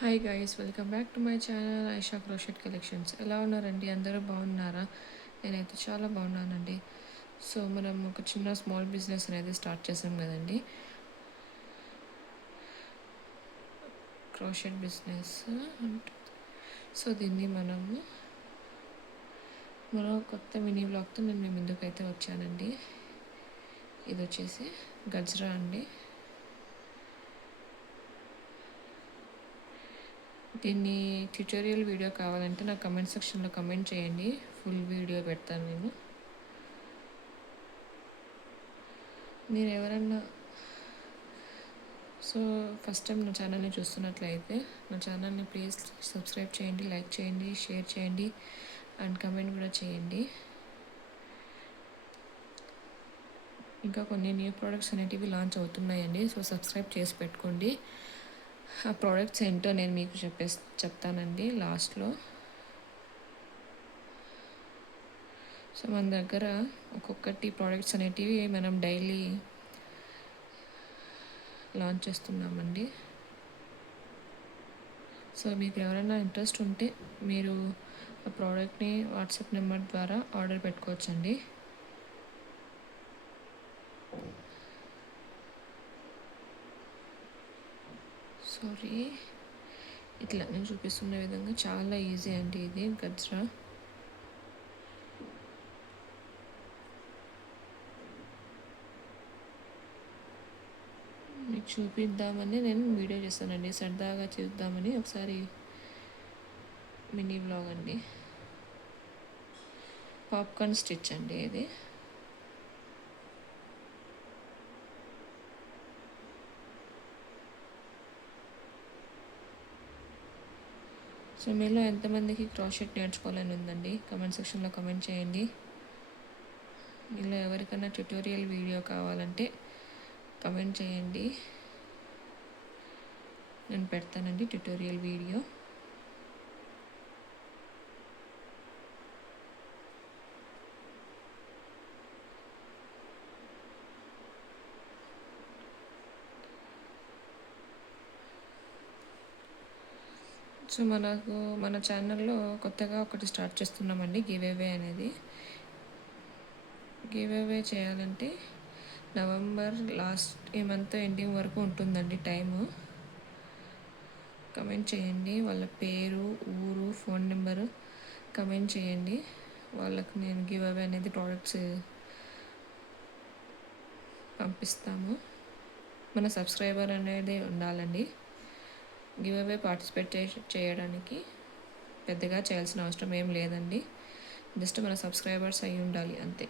Hi guys, welcome back to my channel Aisha crochet collections. ఎలా ఉన్నారండి? అందరూ బాగున్నారా? నేనైతే చాలా బాగున్నానండి. సో మనం ఒక చిన్న స్మాల్ బిజినెస్ అనేది స్టార్ట్ చేసాం కదండి, క్రోషెట్ బిజినెస్. సో దీన్ని మరో కొత్త మినీ బ్లాగ్తో నేను మీ ముందుకైతే వచ్చానండి. ఇది వచ్చేసి గజ్రా అండి. దీన్ని ట్యూటోరియల్ వీడియో కావాలంటే నా కమెంట్ సెక్షన్లో కమెంట్ చేయండి, ఫుల్ వీడియో పెడతాను నేను. మీరు ఎవరన్నా ఫస్ట్ టైం నా ఛానల్ని చూస్తున్నట్లయితే నా ఛానల్ని ప్లీజ్ సబ్స్క్రైబ్ చేయండి, లైక్ చేయండి, షేర్ చేయండి అండ్ కమెంట్ కూడా చేయండి. ఇంకా కొన్ని న్యూ ప్రోడక్ట్స్ అనేటివి లాంచ్ అవుతున్నాయండి, సో సబ్స్క్రైబ్ చేసి పెట్టుకోండి. ఆ ప్రోడక్ట్స్ ఏంటో నేను మీకు చెప్తానండి లాస్ట్లో. సో మన దగ్గర ఒక్కొక్కటి ప్రోడక్ట్స్ అనేటివి మనం డైలీ లాంచ్ చేస్తున్నామండి. సో మీకు ఎవరైనా ఇంట్రెస్ట్ ఉంటే మీరు ఆ ప్రోడక్ట్ని వాట్సాప్ నెంబర్ ద్వారా ఆర్డర్ పెట్టుకోవచ్చండి. సారీ, ఇట్లా నేను చూపిస్తున్న విధంగా చాలా ఈజీ అండి ఇది గజ్రా. మీకు చూపిద్దామని నేను వీడియో చేస్తానండి, సరదాగా చూద్దామని ఒకసారి మినీ వ్లాగ్ అండి. పాప్కార్న్ స్టిచ్ అండి ఇది. సో మీలో ఎంతమందికి క్రాషెట్ నేర్చుకోవాలని ఉందండి? కమెంట్ సెక్షన్లో కమెంట్ చేయండి. మీలో ఎవరికైనా ట్యుటోరియల్ వీడియో కావాలంటే కమెంట్ చేయండి, నేను పెడతానండి ట్యుటోరియల్ వీడియో. సో మన ఛానల్లో కొత్తగా ఒకటి స్టార్ట్ చేస్తున్నామండి, గివ్ అవే అనేది. గివ్ అవే చేయాలంటే నవంబర్ ఈ మంత్ ఎండింగ్ వరకు ఉంటుందండి టైము. కమెంట్ చేయండి, వాళ్ళ పేరు, ఊరు, ఫోన్ నెంబరు కమెంట్ చేయండి. వాళ్ళకు నేను గివ్ అవే అనేది ప్రోడక్ట్స్ పంపిస్తాము. మన సబ్స్క్రైబర్ అనేది ఉండాలండి గివ్ అవే పార్టిసిపేట్ చేయడానికి. పెద్దగా చేయాల్సిన అవసరం ఏం లేదండి, జస్ట్ మన సబ్స్క్రైబర్స్ అయి ఉండాలి అంతే.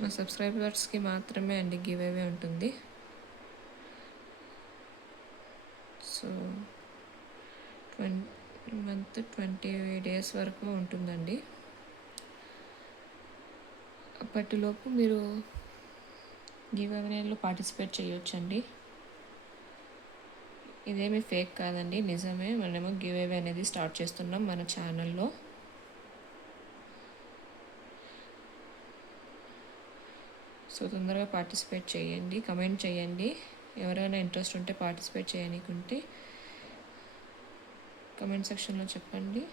మన సబ్స్క్రైబర్స్కి మాత్రమే అండి గివ్ అవే ఉంటుంది. సో మంత్ 20 days వరకు ఉంటుందండి. అప్పటిలోపు మీరు గివ్ అవేలో పార్టిసిపేట్ చేయొచ్చండి. ఇదేమీ ఫేక్ కాదండి, నిజమే. మనము గివ్ అవే అనేది స్టార్ట్ చేస్తున్నాం మన ఛానల్లో. సో తొందరగా పార్టిసిపేట్ చేయండి, కమెంట్ చేయండి. ఎవరైనా ఇంట్రెస్ట్ ఉంటే పార్టిసిపేట్ చేయనీకుంటే కమెంట్ సెక్షన్లో చెప్పండి,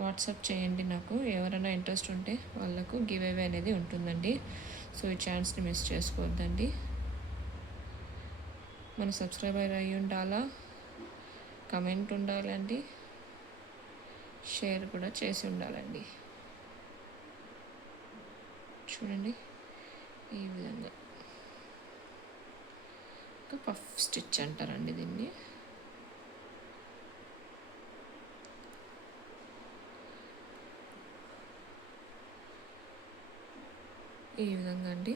వాట్సాప్ చేయండి నాకు. ఎవరైనా ఇంట్రెస్ట్ ఉంటే వాళ్ళకు గివ్ అవే అనేది ఉంటుందండి. సో ఈ ఛాన్స్ని మిస్ చేసుకోవద్దండి. మన సబ్స్క్రైబర్ అయి ఉండాలా, కమెంట్ ఉండాలండి, షేర్ కూడా చేసి ఉండాలండి. చూడండి ఈ విధంగా ఒక పఫ్ స్టిచ్ అంటారండి దీన్ని. ఈ విధంగా అండి,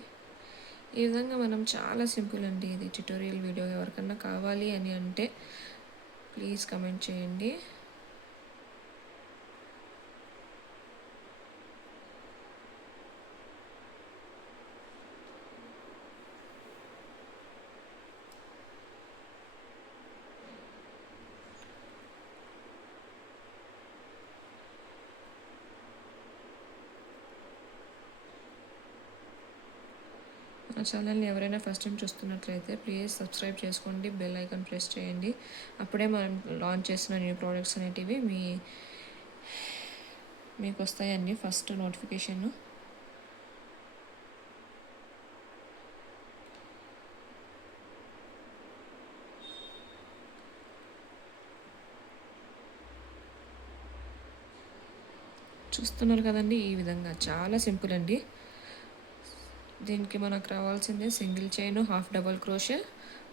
ఈ విధంగా మనం చాలా సింపుల్ అండి ఇది ట్యుటోరియల్ వీడియో. ఎవరికన్నా కావాలి అని అంటే ప్లీజ్ కమెంట్ చేయండి. నా ఛానల్ని ఎవరైనా ఫస్ట్ టైం చూస్తున్నట్లయితే ప్లీజ్ సబ్స్క్రైబ్ చేసుకోండి, బెల్ ఐకాన్ ప్రెస్ చేయండి. అప్పుడే మనం లాంచ్ చేసిన న్యూ ప్రోడక్ట్స్ అనేటివి మీకు వస్తాయండి ఫస్ట్ నోటిఫికేషన్. చూస్తున్నారు కదండి, ఈ విధంగా చాలా సింపుల్ అండి. దీనికి మనకు రావాల్సిందే single chain, half double crochet,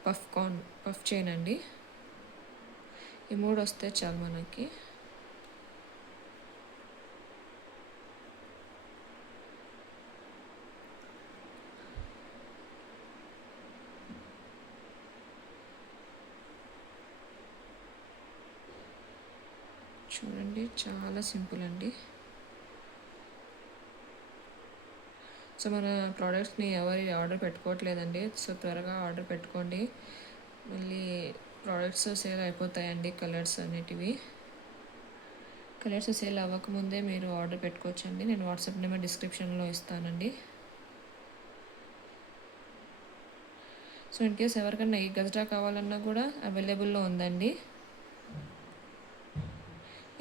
puff chain అండి. ఈ 3 వస్తే చాలు మనకి. చూడండి, చాలా సింపుల్ అండి. సో మన ప్రోడక్ట్స్ని ఎవరు ఆర్డర్ పెట్టుకోవట్లేదండి. సో త్వరగా ఆర్డర్ పెట్టుకోండి, మళ్ళీ ప్రోడక్ట్స్ సేల్ అయిపోతాయండి. కలర్స్ సేల్ అవ్వకముందే మీరు ఆర్డర్ పెట్టుకోవచ్చండి. నేను వాట్సాప్ నెంబర్ డిస్క్రిప్షన్లో ఇస్తానండి. సో ఇన్ కేస్ ఎవరికైనా ఈ గజరా కావాలన్నా కూడా అవైలబుల్లో ఉందండి.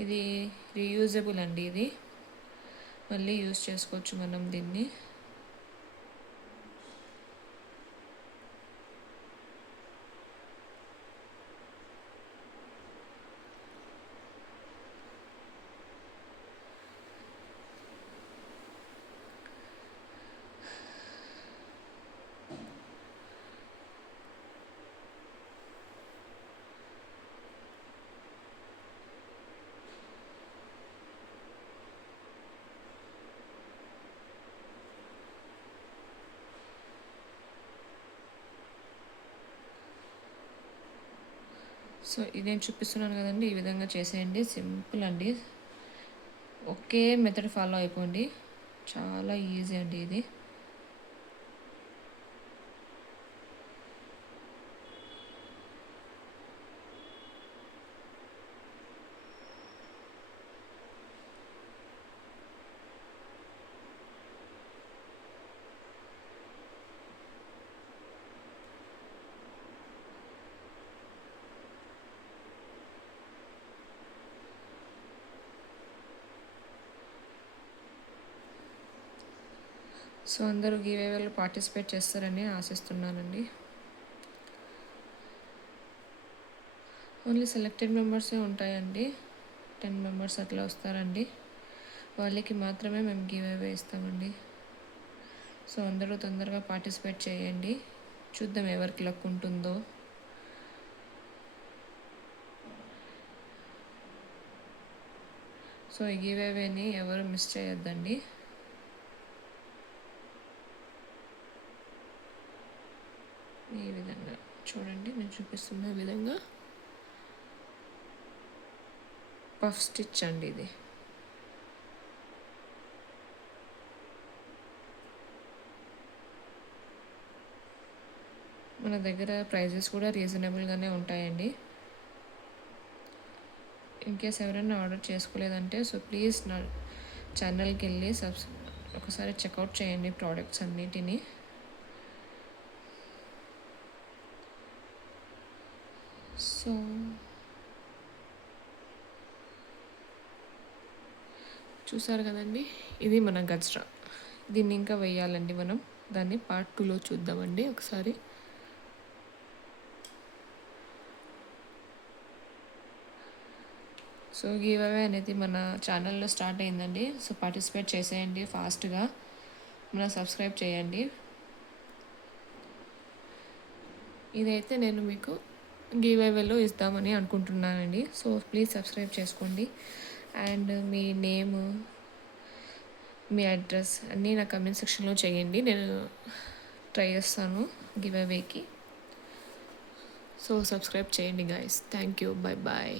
ఇది రీయూజబుల్ అండి. ఇది మళ్ళీ యూజ్ చేసుకోవచ్చు మనం దీన్ని. సో ఇది నేను చూపిస్తున్నాను కదండి, ఈ విధంగా చేసేయండి. సింపుల్ అండి. ఒకే మెథడ్ ఫాలో అయిపోండి, చాలా ఈజీ అండి ఇది. సో అందరూ గివేవేలో పార్టిసిపేట్ చేస్తారని ఆశిస్తున్నానండి. ఓన్లీ సెలెక్టెడ్ మెంబర్సే ఉంటాయండి. 10 మెంబర్స్ అట్లా వస్తారండి. వాళ్ళకి మాత్రమే మేము గివేవే ఇస్తామండి. సో అందరూ తొందరగా పార్టిసిపేట్ చేయండి. చూద్దాం ఎవరికి లక్ ఉంటుందో. సో ఈ గివేవేని ఎవరు మిస్ చేయొద్దండి. ఈ విధంగా చూడండి, నేను చూపిస్తున్న విధంగా పఫ్ స్టిచ్ అండి ఇది. మన దగ్గర ప్రైజెస్ కూడా రీజనబుల్గానే ఉంటాయండి. ఇన్ కేస్ ఎవరైనా ఆర్డర్ చేసుకోలేదంటే సో ప్లీజ్ నా ఛానల్కి వెళ్ళి ఒకసారి చెక్అవుట్ చేయండి ప్రోడక్ట్స్ అన్నిటినీ. సో చూసారు కదండి, ఇది మన గజ్రా. దీన్ని ఇంకా వేయాలండి మనం. దాన్ని పార్ట్ 2లో చూద్దామండి ఒకసారి. సో గివ్ అవే అనేది మన ఛానల్లో స్టార్ట్ అయిందండి. సో పార్టిసిపేట్ చేసేయండి ఫాస్ట్గా, మన సబ్స్క్రైబ్ చేయండి. ఇదైతే నేను మీకు గివ్ అవేలో ఇస్తామని అనుకుంటున్నానండి. సో ప్లీజ్ సబ్స్క్రైబ్ చేసుకోండి. అండ్ మీ నేమ్, మీ అడ్రస్ అన్నీ నా కమెంట్ సెక్షన్లో చేయండి. నేను ట్రై చేస్తాను గివ్ అవేకి. సో సబ్స్క్రైబ్ చేయండి guys. Thank you. Bye bye.